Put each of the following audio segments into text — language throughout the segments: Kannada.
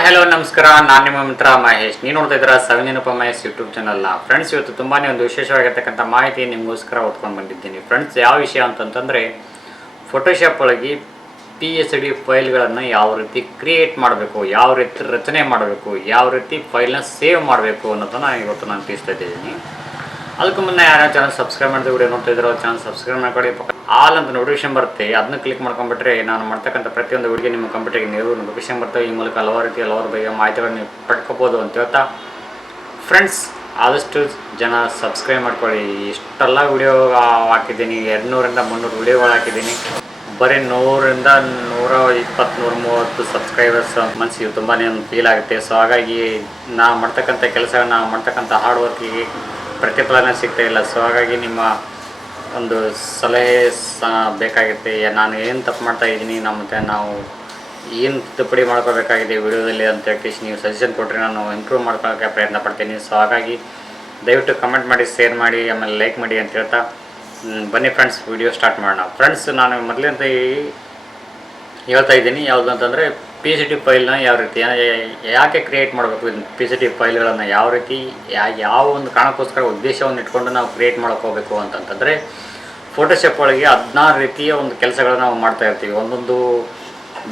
ಹಾಯ್ ಹಲೋ ನಮಸ್ಕಾರ, ನಾನು ನಿಮ್ಮ ಮಿತ್ರ ಮಹೇಶ್. ನೀವು ನೋಡ್ತಾ ಇದ್ದೀರಾ ಸವಿನೆನಪ ಮಹೇಶ್ ಯೂಟ್ಯೂಬ್ ಚಾನಲ್ನ. ಫ್ರೆಂಡ್ಸ್, ಇವತ್ತು ತುಂಬಾ ಒಂದು ವಿಶೇಷವಾಗಿರ್ತಕ್ಕಂಥ ಮಾಹಿತಿ ನಿಮಗೋಸ್ಕರ ಓದ್ಕೊಂಡು ಬಂದಿದ್ದೀನಿ. ಫ್ರೆಂಡ್ಸ್, ಯಾವ ವಿಷಯ ಅಂತಂತಂದರೆ ಫೋಟೋಶಾಪ್ ಒಳಗೆ PSD ಫೈಲ್ಗಳನ್ನು ಯಾವ ರೀತಿ ಕ್ರಿಯೇಟ್ ಮಾಡಬೇಕು, ಯಾವ ರೀತಿ ರಚನೆ ಮಾಡಬೇಕು, ಯಾವ ರೀತಿ ಫೈಲ್ನ ಸೇವ್ ಮಾಡಬೇಕು ಅನ್ನೋದನ್ನು ಇವತ್ತು ನಾನು ತಿಳಿಸ್ತಾ ಇದ್ದೀನಿ. ಅದಕ್ಕೂ ಮುನ್ನ ಯಾರು ಚಾನಲ್ ಸಬ್ಸ್ಕ್ರೈಬ್ ಮಾಡಿದ್ರೆ ವಿಡಿಯೋ ನೋಡ್ತಾ ಇದ್ದೀರೋ ಚಾನಲ್ ಸಬ್ಸ್ಕ್ರೈಬ್ ಮಾಡ್ಕೊಳ್ಳಿ. ಆಲ್ ಅಂತ ನೋಟಿಫಿಕೇಶನ್ ಬರುತ್ತೆ, ಅದನ್ನ ಕ್ಲಿಕ್ ಮಾಡ್ಕೊಂಡ್ಬಿಟ್ರೆ ನಾನು ಮಾಡ್ತಕ್ಕಂಥ ಪ್ರತಿಯೊಂದು ವಿಡಿಯೋ ನಿಮ್ಮ ಕಂಪ್ಯೂಟರ್ಗೆ ನೀವು ನೋಟಿಫಿಕೇಶನ್ ಬರ್ತವೆ. ಈ ಮೂಲಕ ಹಲವಾರು ಬಗ್ಗೆ ಮಾಹಿತಿಗಳನ್ನು ನೀವು ಪಡ್ಕೋಬೋದು ಅಂತ ಹೇಳ್ತಾ, ಫ್ರೆಂಡ್ಸ್ ಆದಷ್ಟು ಜನ ಸಬ್ಸ್ಕ್ರೈಬ್ ಮಾಡ್ಕೊಳ್ಳಿ. ಇಷ್ಟೆಲ್ಲ ವಿಡಿಯೋ ಹಾಕಿದ್ದೀನಿ, 200ರಿಂದ 300 ವಿಡಿಯೋಗಳು ಹಾಕಿದ್ದೀನಿ. ಬರೀ 100ರಿಂದ 120, 130 ಸಬ್ಸ್ಕ್ರೈಬರ್ಸ್ ಮನಸ್ಸಿಗೆ ತುಂಬಾ ಒಂದು ಫೀಲ್ ಆಗುತ್ತೆ. ಸೊ ಹಾಗಾಗಿ ನಾವು ಮಾಡ್ತಕ್ಕಂಥ ಕೆಲಸ, ನಾವು ಮಾಡ್ತಕ್ಕಂಥ ಹಾರ್ಡ್ ವರ್ಕಿಗೆ ಪ್ರತಿಫಲನ ಸಿಗ್ತಾ ಇಲ್ಲ. ಸೊ ಹಾಗಾಗಿ ನಿಮ್ಮ ಒಂದು ಸಲಹೆ ಬೇಕಾಗುತ್ತೆ. ನಾನು ಏನು ತಪ್ಪು ಮಾಡ್ತಾ ಇದ್ದೀನಿ, ಮತ್ತು ನಾವು ಏನು ತಿದ್ದುಪಡಿ ಮಾಡ್ಕೋಬೇಕಾಗಿದೆ ವಿಡಿಯೋದಲ್ಲಿ ಅಂತ ಹೇಳಿ ನೀವು ಸಜೆಷನ್ ಕೊಟ್ಟರೆ ನಾನು ಇಂಪ್ರೂವ್ ಮಾಡ್ಕೊಳ್ಳೋಕ್ಕೆ ಪ್ರಯತ್ನ ಪಡ್ತೀನಿ. ಸೊ ಹಾಗಾಗಿ ದಯವಿಟ್ಟು ಕಮೆಂಟ್ ಮಾಡಿ, ಶೇರ್ ಮಾಡಿ, ಆಮೇಲೆ ಲೈಕ್ ಮಾಡಿ ಅಂತ ಹೇಳ್ತಾ ಬನ್ನಿ ಫ್ರೆಂಡ್ಸ್, ವಿಡಿಯೋ ಸ್ಟಾರ್ಟ್ ಮಾಡೋಣ. ಫ್ರೆಂಡ್ಸ್, ನಾನು ಮೊದಲಿಂದ ಹೇಳ್ತಾ ಇದ್ದೀನಿ ಯಾವುದು ಅಂತಂದರೆ PSD ಫೈಲ್ನ ಯಾವ ರೀತಿ ಯಾಕೆ ಕ್ರಿಯೇಟ್ ಮಾಡಬೇಕು, PSD ಫೈಲ್ಗಳನ್ನು ಯಾವ ರೀತಿ ಯಾವ ಒಂದು ಕಾರಣಕ್ಕೋಸ್ಕರ ಉದ್ದೇಶವನ್ನು ಇಟ್ಕೊಂಡು ನಾವು ಕ್ರಿಯೇಟ್ ಹೋಗಬೇಕು ಅಂತಂತಂದರೆ, ಫೋಟೋಶಾಪ್ ಒಳಗೆ 16 ರೀತಿಯ ಒಂದು ಕೆಲಸಗಳನ್ನು ನಾವು ಮಾಡ್ತಾ ಇರ್ತೀವಿ. ಒಂದೊಂದು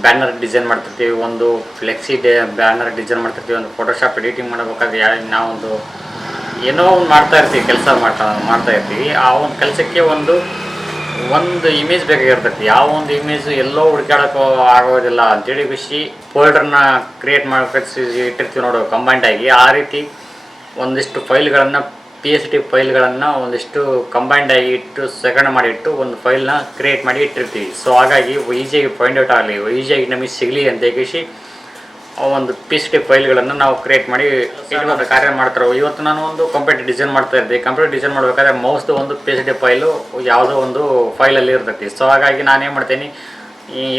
ಬ್ಯಾನರ್ ಡಿಸೈನ್ ಮಾಡ್ತಿರ್ತೀವಿ, ಒಂದು ಫ್ಲೆಕ್ಸಿ ಬ್ಯಾನರ್ ಡಿಸೈನ್ ಮಾಡ್ತಿರ್ತೀವಿ, ಒಂದು ಫೋಟೋಶಾಪ್ ಎಡಿಟಿಂಗ್ ಮಾಡಬೇಕಾದ್ರೆ ನಾವೊಂದು ಏನೋ ಒಂದು ಮಾಡ್ತಾ ಇರ್ತೀವಿ, ಕೆಲಸ ಮಾಡ್ತಾ ಇರ್ತೀವಿ. ಆ ಒಂದು ಕೆಲಸಕ್ಕೆ ಒಂದು ಇಮೇಜ್ ಬೇಕಾಗಿರ್ತೈತಿ. ಯಾವ ಒಂದು ಇಮೇಜ್ ಎಲ್ಲೋ ಹುಡುಕಾಡೋಕ್ಕೂ ಆಗೋದಿಲ್ಲ ಅಂತೇಳಿ ಫೋಲ್ಡರ್ನ ಕ್ರಿಯೇಟ್ ಮಾಡೋಕ್ಕೆ ಇಟ್ಟಿರ್ತೀವಿ ನೋಡೋ ಕಂಬೈಂಡಾಗಿ. ಆ ರೀತಿ ಒಂದಿಷ್ಟು ಫೈಲ್ಗಳನ್ನು PSD ಫೈಲ್ಗಳನ್ನು ಒಂದಿಷ್ಟು ಕಂಬೈಂಡಾಗಿ ಇಟ್ಟು ಸೆಕೆಂಡ್ ಮಾಡಿಟ್ಟು ಒಂದು ಫೈಲ್ನ ಕ್ರಿಯೇಟ್ ಮಾಡಿ ಇಟ್ಟಿರ್ತೀವಿ. ಸೊ ಹಾಗಾಗಿ ಈಸಿಯಾಗಿ ಫೈಂಡ್ ಔಟ್ ಆಗಲಿ, ಈಸಿಯಾಗಿ ನಮಗೆ ಸಿಗಲಿ ಅಂತ ಹೇಳಿ ಒಂದು PSD ಫೈಲ್ಗಳನ್ನು ನಾವು ಕ್ರಿಯೇಟ್ ಮಾಡಿ ಇಟ್ಕೊಂಡು ಕಾರ್ಯ ಮಾಡ್ತಾರೆ. ಇವತ್ತು ನಾನು ಒಂದು ಕಂಪ್ಯೂಟರ್ ಡಿಸೈನ್ ಮಾಡ್ತಾ ಇರ್ತೀವಿ. ಕಂಪ್ಯೂಟರ್ ಡಿಸೈನ್ ಮಾಡಬೇಕಾದ್ರೆ ಮೌಸ್ದು ಒಂದು PSD ಫೈಲು ಯಾವುದೋ ಒಂದು ಫೈಲಲ್ಲಿ ಇರ್ತೈತಿ. ಸೊ ಹಾಗಾಗಿ ನಾನೇನು ಮಾಡ್ತೀನಿ,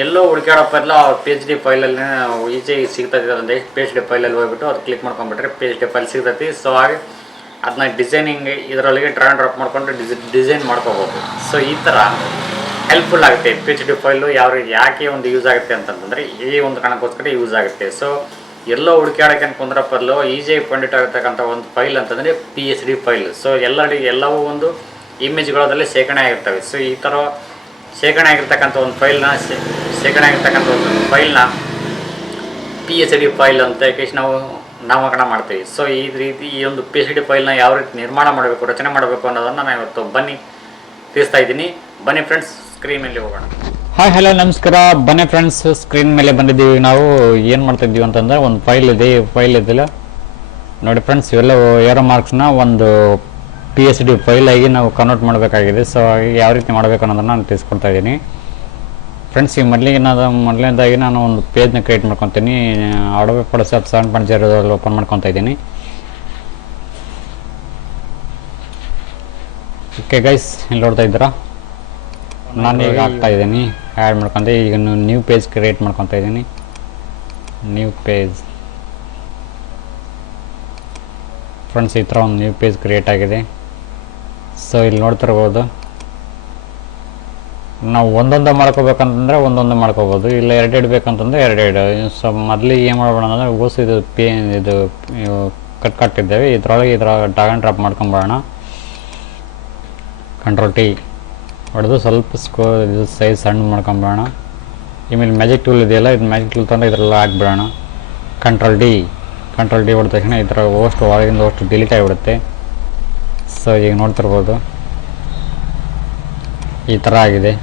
ಎಲ್ಲೋ ಹುಡುಕಾಡೋಪ್ಪಲ್ಲ PSD ಫೈಲಲ್ಲಿ ಈಸಿಯಾಗಿ ಸಿಗ್ತೈತಿ ಅಂತ PSD ಫೈಲಲ್ಲಿ ಹೋಗ್ಬಿಟ್ಟು ಅದು ಕ್ಲಿಕ್ ಮಾಡ್ಕೊಂಡ್ಬಿಟ್ರೆ PSD ಫೈಲ್ ಸಿಗ್ತೈತಿ. ಸೊ ಹಾಗೆ ಅದನ್ನ ಡಿಸೈನಿಂಗ್ ಇದರೊಳಗೆ ಡ್ರಾ ಡ್ರಾಪ್ ಮಾಡ್ಕೊಂಡು ಡಿಸೈನ್ ಮಾಡ್ಕೋಬೋದು. ಸೊ ಈ ಥರ ಹೆಲ್ಪ್ಫುಲ್ ಆಗುತ್ತೆ PSD ಫೈಲು. ಯಾಕೆ ಒಂದು ಯೂಸ್ ಆಗುತ್ತೆ ಅಂತಂತಂದರೆ ಈ ಒಂದು ಕಾರಣಕ್ಕೋಸ್ಕರ ಯೂಸ್ ಆಗುತ್ತೆ. ಸೊ ಎಲ್ಲೋ ಹುಡುಕಾಡೋಕ್ಕೆ ಅನ್ಕೊಂಡ್ರೆ ಪರ್ಲು ಈಸಿಯಾಗಿ ಫೈಂಡ್ ಔಟ್ ಆಗತಕ್ಕಂಥ ಒಂದು ಫೈಲ್ ಅಂತಂದರೆ PSD ಫೈಲ್. ಸೊ ಎಲ್ಲವೂ ಒಂದು ಇಮೇಜ್ಗಳದಲ್ಲಿ ಶೇಖರಣೆ ಆಗಿರ್ತವೆ. ಸೊ ಈ ಥರ ಶೇಖರಣೆ ಆಗಿರ್ತಕ್ಕಂಥ ಒಂದು ಫೈಲ್ನ PSD ಫೈಲ್ ಅಂತ ಹೇಳಿ ನಾವು ನಾಮಕರಣ ಮಾಡ್ತೀವಿ. ಸೊ ಈ ರೀತಿ ಈ ಒಂದು PSD ಫೈಲ್ನ ಯಾವ ರೀತಿ ನಿರ್ಮಾಣ ಮಾಡಬೇಕು, ರಚನೆ ಮಾಡಬೇಕು ಅನ್ನೋದನ್ನು ನಾನು ಇವತ್ತು ತಿಳಿಸ್ತಾ ಇದ್ದೀನಿ. ಬನ್ನಿ ಫ್ರೆಂಡ್ಸ್, ಸ್ಕ್ರೀನ್ ಮೇಲೆ ಹೋಗೋಣ. ಹಾಯ್ ಹಲೋ ನಮಸ್ಕಾರ. ಬನ್ನಿ ಫ್ರೆಂಡ್ಸ್, ಸ್ಕ್ರೀನ್ ಮೇಲೆ ಬಂದಿದ್ದೀವಿ. ನಾವು ಏನು ಮಾಡ್ತಾ ಇದ್ದೀವಿ ಅಂತಂದರೆ ಒಂದು ಫೈಲ್ ಇದೆ. ಫೈಲ್ ಇದ್ದಿಲ್ಲ ನೋಡಿ ಫ್ರೆಂಡ್ಸ್, ಇವೆಲ್ಲ ಏರೋ ಮಾರ್ಕ್ಸ್ನ ಒಂದು PSD ಫೈಲಾಗಿ ನಾವು ಕನ್ವರ್ಟ್ ಮಾಡಬೇಕಾಗಿದೆ. ಸೊ ಹಾಗಾಗಿ ಯಾವ ರೀತಿ ಮಾಡಬೇಕು ಅನ್ನೋದನ್ನು ನಾನು ತಿಳಿಸ್ಕೊಡ್ತಾ ಇದ್ದೀನಿ ಫ್ರೆಂಡ್ಸ್. ಈ ಮೊದಲನೇದಾಗಿ ನಾನು ಒಂದು ಪೇಜ್ನ ಕ್ರಿಯೇಟ್ ಮಾಡ್ಕೊತೀನಿ. ಅಡೋಬಿ ಫೋಟೋಶಾಪ್ 7.0 ಓಪನ್ ಮಾಡ್ಕೊತಾ ಇದ್ದೀನಿ. ಓಕೆ ಗೈಸ್, ಇಲ್ಲಿ ನೋಡ್ತಾ ಇದ್ದೀರಾ, ನಾನು ಈಗ ಹಾಕ್ತಾ ಇದ್ದೀನಿ, ಆ್ಯಡ್ ಮಾಡ್ಕೊಂಡೆ. ಈಗ ನ್ಯೂ ಪೇಜ್ ಕ್ರಿಯೇಟ್ ಮಾಡ್ಕೊತಾ ಇದ್ದೀನಿ. ನ್ಯೂ ಪೇಜ್ ಫ್ರೆಂಡ್ಸ್, ಈ ಥರ ಒಂದು ನ್ಯೂ ಪೇಜ್ ಕ್ರಿಯೇಟ್ ಆಗಿದೆ. ಸೊ ಇಲ್ಲಿ ನೋಡ್ತಿರ್ಬೋದು, ನಾವು ಒಂದೊಂದು ಮಾಡ್ಕೋಬೇಕಂತಂದರೆ ಒಂದೊಂದು ಮಾಡ್ಕೋಬೋದು, ಇಲ್ಲ ಎರಡು ಬೇಕಂತಂದರೆ ಎರಡು. ಸೊ ಮೊದಲಿಗೆ ಏನು ಮಾಡೋಣ ಅಂದರೆ ಇದು ಕಟ್ಟಿದ್ದೇವೆ, ಇದರೊಳಗೆ ಡ್ರಾಗ್ ಆ್ಯಂಡ್ ಡ್ರಾಪ್ ಮಾಡ್ಕೊಂಬರೋಣ. Ctrl T ಹೊಡೆದು ಸ್ವಲ್ಪ ಇದು ಸೈಜ್ ಸಣ್ಣ ಮಾಡ್ಕೊಂಬರೋಣ. ಆಮೇಲೆ ಮ್ಯಾಜಿಕ್ ಟೂಲ್ ಇದೆಯಲ್ಲ, ಇದು ಮ್ಯಾಜಿಕ್ ಟೂಲ್ ತಂದರೆ ಇದರೆಲ್ಲ ಹಾಕ್ಬಿಡೋಣ. Ctrl D ಹೊಡೆದ ತಕ್ಷಣ ಈ ಥರ ಒಳಗಿಂದ ಡಿಲೀಟ್ ಆಗಿಬಿಡುತ್ತೆ. ಸೊ ಈಗ ನೋಡ್ತಿರ್ಬೋದು, ಈ ಥರ ಆಗಿದೆ.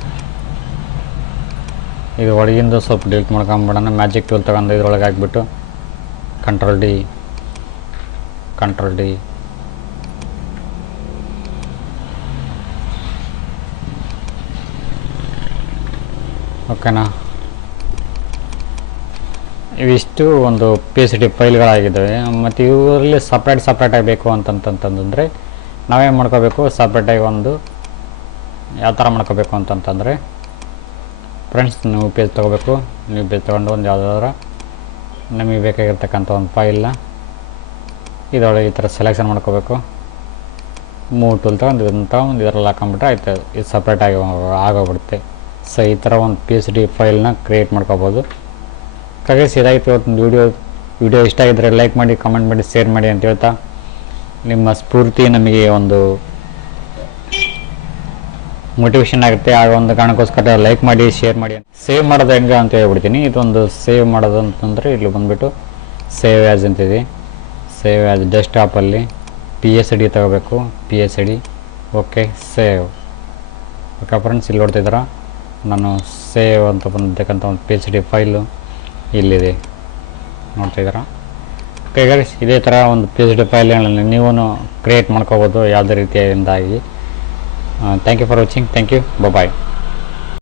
ಇದು ಒಳಗಿಂದ ಸ್ವಲ್ಪ ಡಿಲೀಟ್ ಮಾಡ್ಕೊಂಬಿಡೋಣ. ಮ್ಯಾಜಿಕ್ ಟೂಲ್ ತಗೊಂಡು ಇದ್ರೊಳಗೆ ಹಾಕ್ಬಿಟ್ಟು Ctrl D ಓಕೆನಾ. ಇವಿಷ್ಟು ಒಂದು PSD ಫೈಲ್ಗಳಾಗಿದ್ದಾವೆ. ಮತ್ತು ಇವರಲ್ಲಿ ಸಪ್ರೇಟಾಗಿ ಬೇಕು ಅಂತಂತಂದರೆ ನಾವೇನು ಮಾಡ್ಕೋಬೇಕು, ಸಪ್ರೇಟಾಗಿ ಒಂದು ಯಾವ ಥರ ಮಾಡ್ಕೋಬೇಕು ಅಂತಂತಂದರೆ ಫ್ರೆಂಡ್ಸ್, ನ್ಯೂ ಪೇಜ್ ತೊಗೋಬೇಕು. ನ್ಯೂ ಪೇಜ್ ತೊಗೊಂಡು ಒಂದು ಯಾವುದಾದ್ರೂ ನಮಗೆ ಬೇಕಾಗಿರ್ತಕ್ಕಂಥ ಒಂದು ಫೈಲ್ನ ಇದರೊಳಗೆ ಈ ಥರ ಸೆಲೆಕ್ಷನ್ ಮಾಡ್ಕೋಬೇಕು. ಮೂವ್ ಟೂಲ್ ತೊಗೊಂಡು ಇದರಲ್ಲಿ ಹಾಕೊಂಡ್ಬಿಟ್ರೆ ಆಯ್ತು, ಇದು ಸಪ್ರೇಟಾಗಿ ಆಗೋಗ್ಬಿಡುತ್ತೆ. ಸೊ ಈ ಥರ ಒಂದು PSD ಫೈಲ್ನ ಕ್ರಿಯೇಟ್ ಮಾಡ್ಕೋಬೋದು. ಹಾಗಾಗಿ ಇದಾಗಿತ್ತು ಇವತ್ತು ವಿಡಿಯೋ. ವಿಡಿಯೋ ಇಷ್ಟ ಆಗಿದ್ದರೆ ಲೈಕ್ ಮಾಡಿ, ಕಮೆಂಟ್ ಮಾಡಿ, ಶೇರ್ ಮಾಡಿ ಅಂತ ಹೇಳ್ತಾ, ನಿಮ್ಮ ಸ್ಫೂರ್ತಿ ನಮಗೆ ಒಂದು ಮೋಟಿವೇಶನ್ ಆಗುತ್ತೆ. ಆ ಒಂದು ಕಾರಣಕ್ಕೋಸ್ಕರ ಲೈಕ್ ಮಾಡಿ, ಶೇರ್ ಮಾಡಿ. ಸೇವ್ ಮಾಡೋದು ಹೆಂಗೆ ಅಂತ ಹೇಳ್ಬಿಡ್ತೀನಿ. ಇದೊಂದು ಸೇವ್ ಮಾಡೋದು ಅಂತಂದರೆ ಇಲ್ಲಿ ಬಂದುಬಿಟ್ಟು ಸೇವ್ ಆ್ಯಸ್ ಅಂತಿದೆ. ಸೇವ್ ಆ್ಯಸ್ ಡೆಸ್ಕ್ಟಾಪಲ್ಲಿ PSD ತಗೋಬೇಕು. PSD okay, save. Okay friends, ಇಲ್ಲಿ ನೋಡ್ತಿದ್ದೀರಾ ನಾನು ಸೇವ್ ಅಂತ ಬಂದಿರ್ತಕ್ಕಂಥ ಒಂದು PSD ಫೈಲು ಇಲ್ಲಿದೆ, ನೋಡ್ತಿದ್ದೀರಾ. ಓಕೆ ಗೈಸ್, ಇದೇ ಥರ ಒಂದು PSD ಫೈಲ್ಗಳನ್ನು ನೀವು ಕ್ರಿಯೇಟ್ ಮಾಡ್ಕೋಬೋದು ಯಾವುದೇ ರೀತಿಯಿಂದಾಗಿ. Thank you for watching. Thank you. Bye.